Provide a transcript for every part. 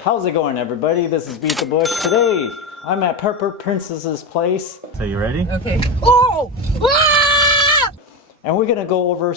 How's it going, everybody? This is Beat the Bush. Today, I'm at Pepper Princess's place. So you ready? Okay. Oh! Ah! And we're gonna go over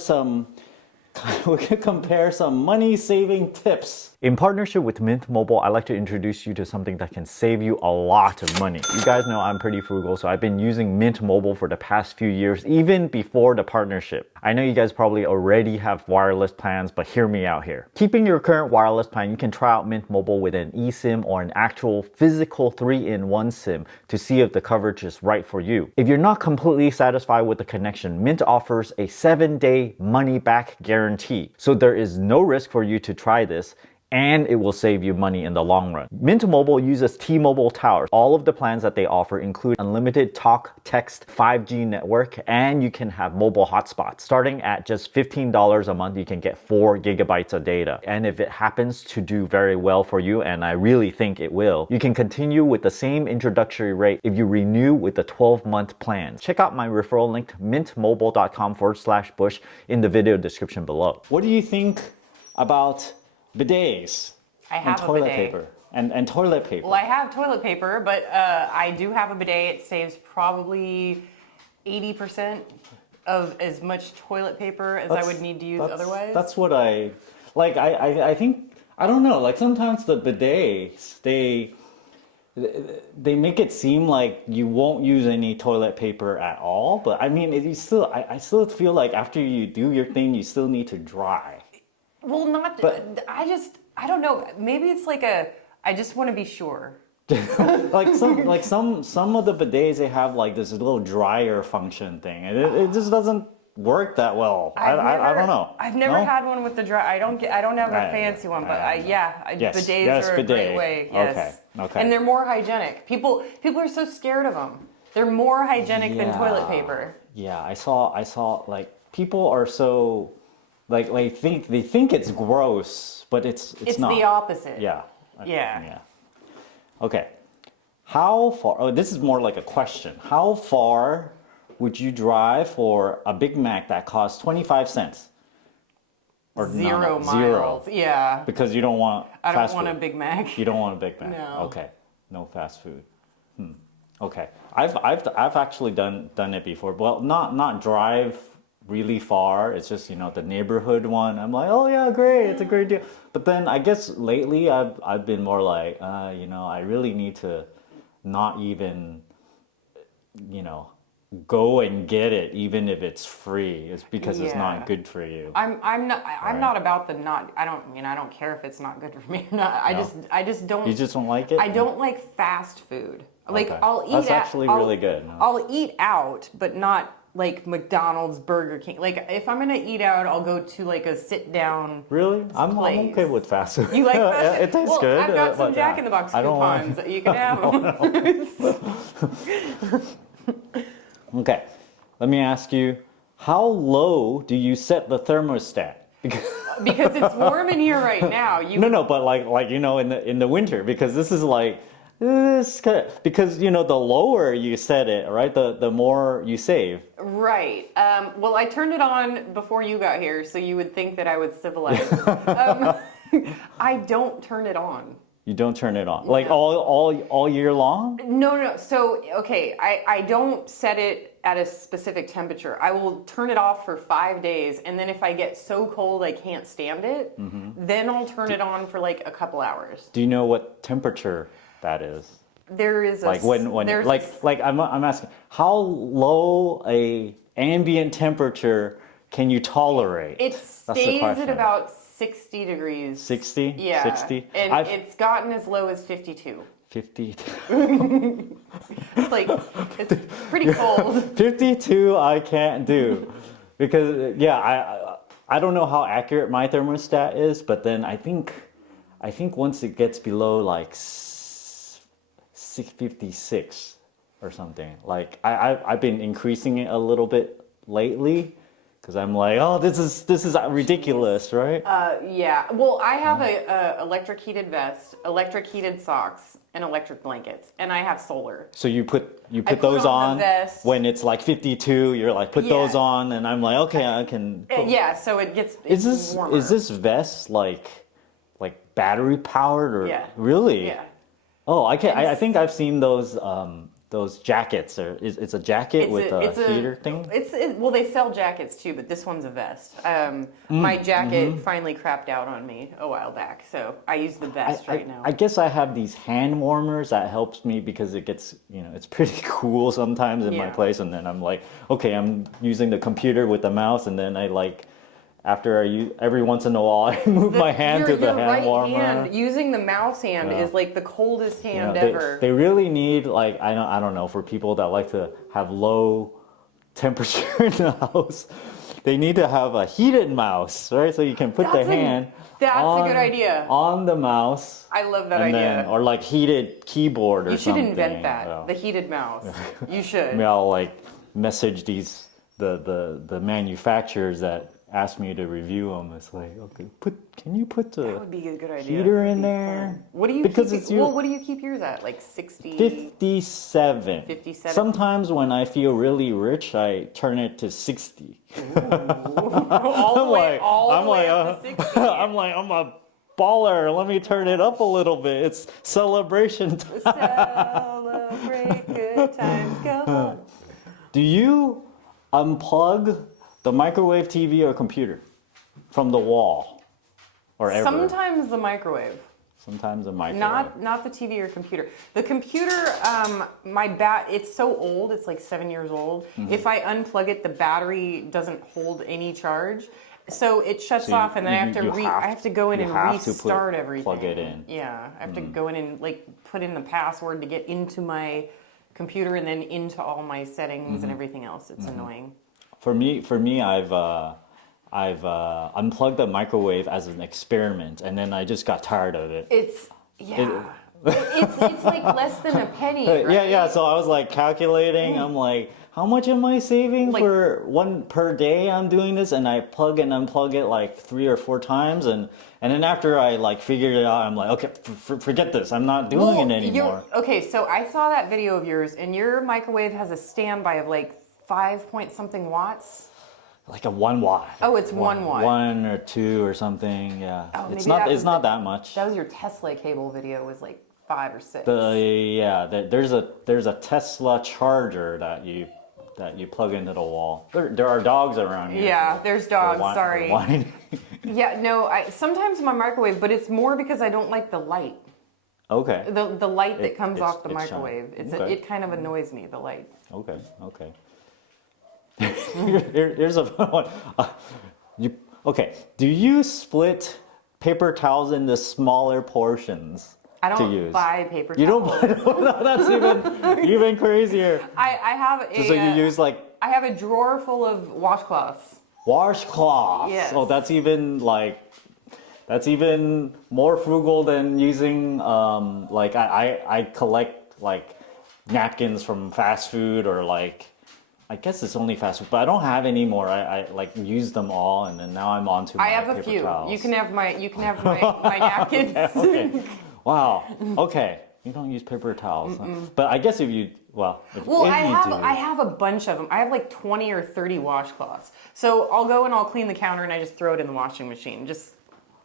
we're gonna compare some money-saving tips. In partnership with Mint Mobile, I'd like to introduce you to something that can save you a lot of money. You guys know I'm pretty frugal, so I've been using Mint Mobile for the past few years, even before the partnership. I know you guys probably already have wireless plans, but hear me out here. Keeping your current wireless plan, you can try out Mint Mobile with an eSIM or an actual physical 3-in-1 SIM to see if the coverage is right for you. If you're not completely satisfied with the connection, Mint offers a 7-day money-back guarantee. So there is no risk for you to try this, and it will save you money in the long run. Mint Mobile uses T-Mobile towers. All of the plans that they offer include unlimited talk, text, 5G network, and you can have mobile hotspots. Starting at just $15 a month, you can get 4 gigabytes of data. And if it happens to do very well for you, and I really think it will, you can continue with the same introductory rate if you renew with the 12-month plans. Check out my referral link, mintmobile.com/bush in the video description below. What do you think about bidets I have and toilet a bidet. paper and toilet paper? Well, I have toilet paper, but I do have a bidet. It saves probably 80% of as much toilet paper as I would need to use otherwise. That's what I like. I think, I don't know, like sometimes the bidets, they make it seem like you won't use any toilet paper at all, but I mean, I still feel like after you do your thing, you still need to dry. Well, I don't know. Maybe it's like I just want to be sure. like some of the bidets, they have like this little dryer function thing, and it just doesn't work that well. I don't know. I've never had one with the dry. I don't have a fancy one, but Yes, bidets are a bidet. great way. Yes. Okay. And they're more hygienic. People are so scared of them. They're more hygienic than toilet paper. Yeah, I saw like people are so like they think it's gross, but it's not. It's the opposite. Yeah. Yeah. Okay. How far? Oh, this is more like a question. How far would you drive for a Big Mac that costs 25 cents? Or Zero miles. Zero. Yeah. Because you don't want I don't fast want food. a Big Mac. You don't want a Big Mac. No. Okay. No fast food. Okay. I've actually done it before. Well, not drive really far. It's just, the neighborhood one. I'm like, oh yeah, great. It's a great deal. But then I guess lately I've been more like, I really need to not even, go and get it, even if it's free. It's because it's not good for you. I'm not about the not. I don't care if it's not good for me or not. I just don't. You just don't like it? I don't like fast food. Like Okay. I'll eat. That's actually really good. I'll eat out, but not like McDonald's, Burger King. Like if I'm gonna eat out, I'll go to like a sit down. Really? I'm place. okay with fast food. You like fast food? It tastes well, good. I've got some but, Jack in the Box I don't coupons that you can have. Okay, let me ask you, how low do you set the thermostat? Because it's warm in here right now. No, but like in the winter, because this is like because the lower you set it, right, the more you save. Right. Well, I turned it on before you got here, so you would think that I would civilize. I don't turn it on. You don't turn it on, like all year long? No. So, okay, I don't set it at a specific temperature. I will turn it off for 5 days, and then if I get so cold I can't stand it, then I'll turn it on for like a couple hours. Do you know what temperature that is? There is like when I'm asking, how low a ambient temperature can you tolerate? It stays at about 60 degrees. 60? Yeah. 60? And it's gotten as low as 52. 50. It's pretty cold. 52 I can't do. Because, I don't know how accurate my thermostat is, but then I think once it gets below like 656 or something, like I've been increasing it a little bit lately. Because I'm like, oh, this is ridiculous, right? Yeah. Well, I have a electric heated vest, electric heated socks, and electric blankets, and I have solar. So you put those on when it's like 52. You're like, put those on, and I'm like, okay, I can. Yeah. So it's Is warmer. this vest like battery powered or Yeah. really? Yeah. Oh, I think I've seen those jackets, or it's a jacket with a heater thing. Well, they sell jackets too, but this one's a vest. My jacket finally crapped out on me a while back, so I use the vest right now. I guess I have these hand warmers that helps me because it gets, it's pretty cool sometimes in my Yeah. place, and then I'm like, okay, I'm using the computer with the mouse, and then I like, after I use, every once in a while, I move my hand to the your hand right warmer. hand, using the mouse hand is like the coldest hand ever. They really need, like, I don't know, for people that like to have low temperature in the house, they need to have a heated mouse, right? So you can put the hand That's a good idea. on the mouse. I love that and idea. Then, or like heated keyboard or You should something. invent that. The heated mouse. You should. Maybe I'll like message the manufacturers that asked me to review them. It's like, okay, can you put That the would be a good idea. heater in there? What do you what do you keep yours at? Like 60? 57. 57? Sometimes when I feel really rich, I turn it to 60. All the way up to 60. I'm like, I'm a baller. Let me turn it up a little bit. It's celebration time. Celebrate good times, go on. Do you unplug the microwave, TV, or computer from the wall, or ever? Sometimes the microwave. Sometimes the microwave. Not the TV or computer. The computer, it's so old. It's like 7 years old. If I unplug it, the battery doesn't hold any charge, so it shuts off, and then I have to go in and restart everything. Plug it in. Yeah, I have to go in and like put in the password to get into my computer and then into all my settings and everything else. It's annoying. For me, I've unplugged the microwave as an experiment, and then I just got tired of it. It's like less than a penny, right? Yeah. So I was like calculating. I'm like, how much am I saving for one per day? I'm doing this, and I plug and unplug it like 3 or 4 times, and then after I like figured it out, I'm like, okay, forget this. I'm not doing it anymore. Okay, so I saw that video of yours, and your microwave has a standby of like 5 point something watts. Like a 1 watt. Oh, it's 1 watt. 1 or 2 or something. Yeah. Oh, it's not that much. That was your Tesla cable video. Was like 5 or 6. There's a Tesla charger that you plug into the wall. There are dogs around here. Yeah, there's dogs. Sorry. Yeah, no. Sometimes my microwave, but it's more because I don't like the light. Okay. The light that comes off the microwave. It kind of annoys me. The light. Okay. Here's a fun one. Do you split paper towels into smaller portions? I don't to use? buy paper towels. You don't buy? No, that's even crazier. I have a. So you use like. I have a drawer full of washcloths. Washcloths. Yes. Oh, that's even more frugal than using like I collect like napkins from fast food, or like. I guess it's only fast food, but I don't have any more. I like use them all, and then now I'm on to my paper towels. I have a few. You can have my napkins. Okay. Wow. Okay. You don't use paper towels, huh? But I guess if you I have a bunch of them. I have like 20 or 30 washcloths. So I'll go and I'll clean the counter and I just throw it in the washing machine. Just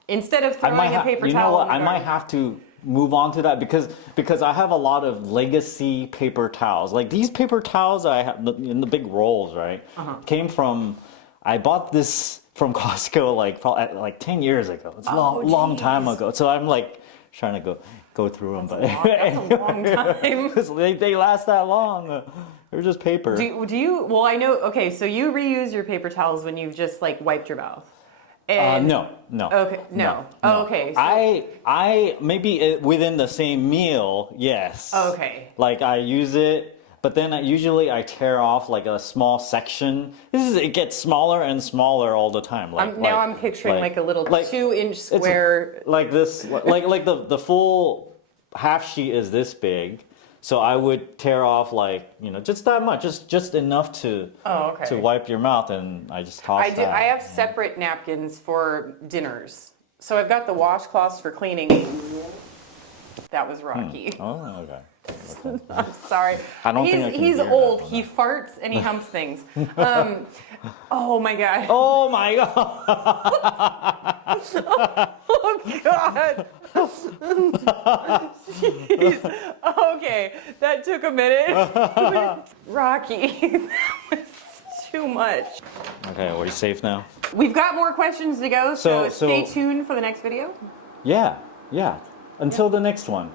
instead of throwing a paper towel. You know what? I might have to move on to that because I have a lot of legacy paper towels. Like these paper towels I have in the big rolls, right? Came from. I bought this from Costco like 10 years ago. It's a long time ago. So I'm like trying to go through them, but that's a long time. they last that long. They're just paper. Do you? Well, I know. Okay, so you reuse your paper towels when you've just like wiped your mouth. No. Okay, no. Oh, okay. So, I maybe within the same meal, yes. Okay. Like I use it, but then usually I tear off like a small section. It gets smaller and smaller all the time. I'm picturing like a little 2-inch square. Like this, like the full half sheet is this big. So I would tear off just that much, just enough to wipe your mouth, and I just toss that. I have separate napkins for dinners. So I've got the washcloths for cleaning. That was Rocky. Oh, okay. I'm sorry. I don't think I can he's hear old. that. He farts and he humps things. Oh my god. Oh my god. Oh god. Okay, that took a minute. Rocky, that was too much. Okay, are we safe now? We've got more questions to go, so So- stay tuned for the next video. Yeah. Until the next one.